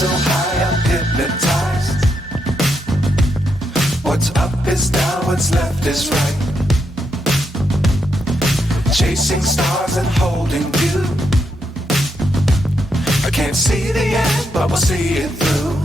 so high, I'm hypnotized. What's up is down, what's left is right. Chasing stars and holding you. I can't see the end, but we'll see it through.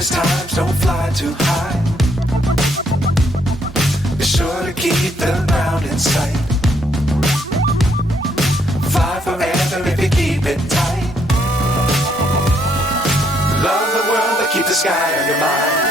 Times don't fly too high. Be sure to keep the ground in sight. Fly forever if you keep it tight. Love the world but keep the sky on your mind.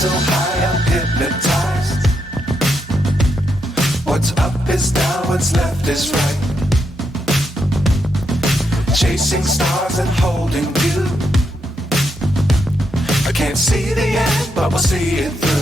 So high, I'm hypnotized. What's up is down, what's left is right. Chasing stars and holding you. I can't see the end, but we'll see it through.